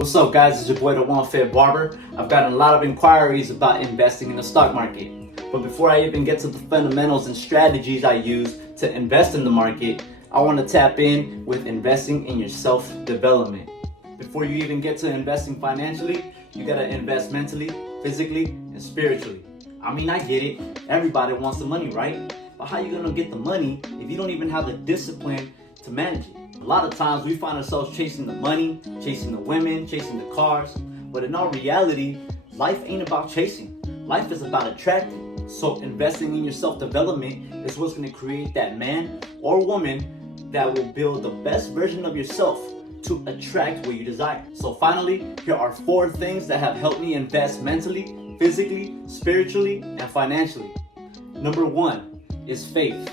What's up, guys? It's your boy, the One Fit Barber. I've gotten a lot of inquiries about investing in the stock market. But before I even get to the fundamentals and strategies I use to invest in the market, I want to tap in with investing in your self-development. Before you even get to investing financially, you got to invest mentally, physically, and spiritually. I mean, I get it. Everybody wants the money, right? But how are you going to get the money if you don't even have the discipline to manage it? A lot of times we find ourselves chasing the money, chasing the women, chasing the cars. But in all reality, life ain't about chasing. Life is about attracting. So investing in your self-development is what's going to create that man or woman that will build the best version of yourself to attract what you desire. So finally, here are 4 things that have helped me invest mentally, physically, spiritually, and financially. Number 1 is faith.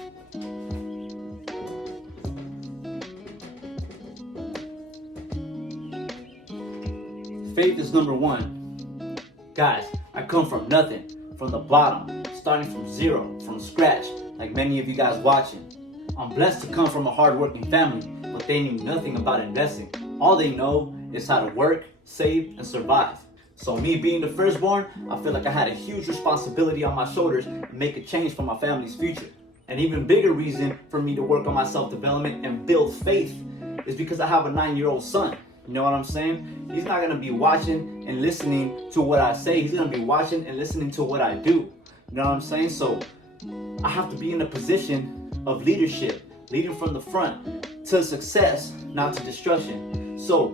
Faith is number 1. Guys, I come from nothing, from the bottom, starting from zero, from scratch, like many of you guys watching. I'm blessed to come from a hardworking family, but they knew nothing about investing. All they know is how to work, save, and survive. So me being the firstborn, I feel like I had a huge responsibility on my shoulders to make a change for my family's future. An even bigger reason for me to work on my self-development and build faith is because I have a 9-year-old son. You know what I'm saying? He's not going to be watching and listening to what I say. He's going to be watching and listening to what I do. You know what I'm saying? So I have to be in a position of leadership, leading from the front to success, not to destruction. So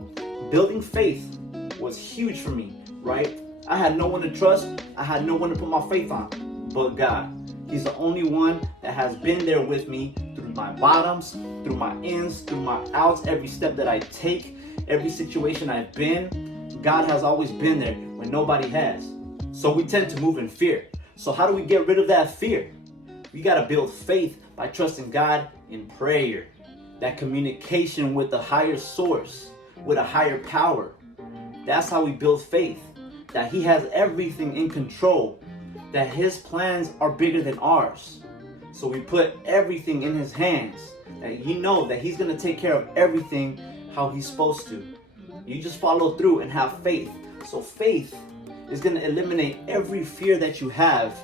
building faith was huge for me, right? I had no one to trust. I had no one to put my faith on but God. He's the only one that has been there with me through my bottoms, through my ins, through my outs, every step that I take. Every situation I've been, God has always been there when nobody has. So we tend to move in fear. So how do we get rid of that fear? We got to build faith by trusting God in prayer. That communication with the higher source, with a higher power. That's how we build faith. That He has everything in control. That His plans are bigger than ours. So we put everything in His hands. That you know that He's going to take care of everything how He's supposed to. You just follow through and have faith. So faith is going to eliminate every fear that you have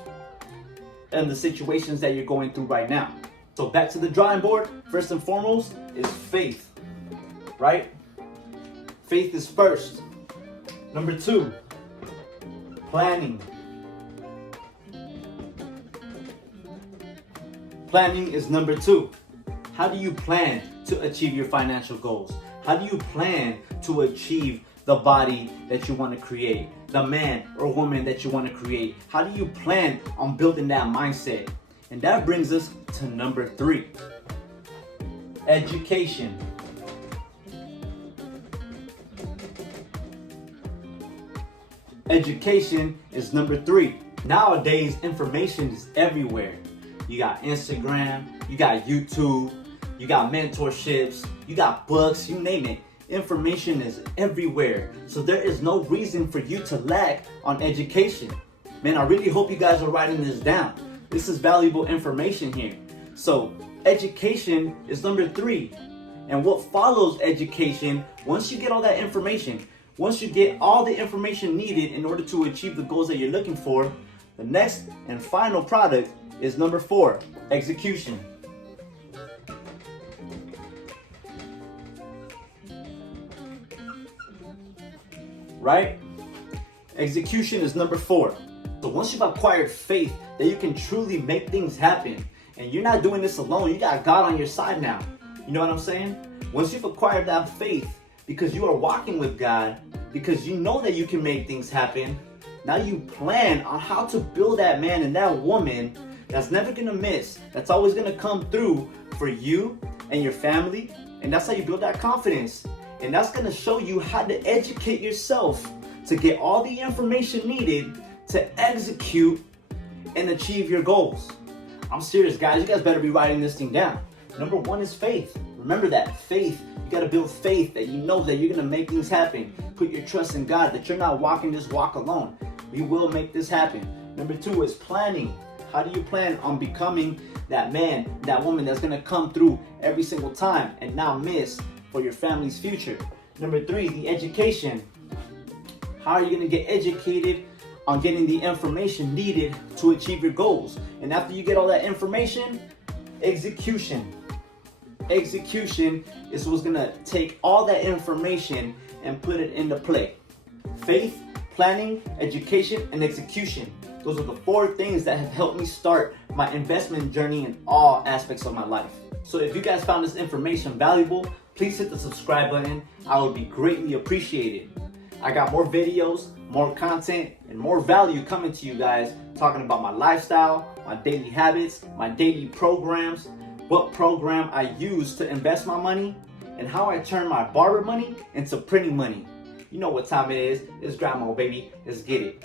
and the situations that you're going through right now. So back to the drawing board, first and foremost is faith, right? Faith is first. Number 2, planning. Planning is number 2. How do you plan to achieve your financial goals? How do you plan to achieve the body that you want to create? The man or woman that you want to create? How do you plan on building that mindset? And that brings us to number 3. Education. Education is number 3. Nowadays, information is everywhere. You got Instagram, you got YouTube, you got mentorships, you got books, you name it. Information is everywhere. So there is no reason for you to lack on education. Man, I really hope you guys are writing this down. This is valuable information here. So education is number 3. And what follows education, once you get all that information, once you get all the information needed in order to achieve the goals that you're looking for, the next and final product is number 4, execution. Right? Execution is number 4. So once you've acquired faith that you can truly make things happen, and you're not doing this alone, you got God on your side now. You know what I'm saying? Once you've acquired that faith because you are walking with God, because you know that you can make things happen, now you plan on how to build that man and that woman that's never gonna miss, that's always gonna come through for you and your family. And that's how you build that confidence. And that's going to show you how to educate yourself to get all the information needed to execute and achieve your goals. I'm serious, guys. You guys better be writing this thing down. Number 1 is faith. Remember that. Faith. You got to build faith that you know that you're going to make things happen. Put your trust in God that you're not walking this walk alone. We will make this happen. Number 2 is planning. How do you plan on becoming that man, that woman that's going to come through every single time and not miss for your family's future? Number 3, the education. How are you going to get educated on getting the information needed to achieve your goals? And after you get all that information, execution. Execution is what's going to take all that information and put it into play. Faith, planning, education, and execution. Those are the 4 things that have helped me start my investment journey in all aspects of my life. So if you guys found this information valuable, please hit the subscribe button. I would be greatly appreciated. I got more videos, more content, and more value coming to you guys, talking about my lifestyle, my daily habits, my daily programs, what program I use to invest my money, and how I turn my barber money into printing money. You know what time it is. It's grandma, baby. Let's get it.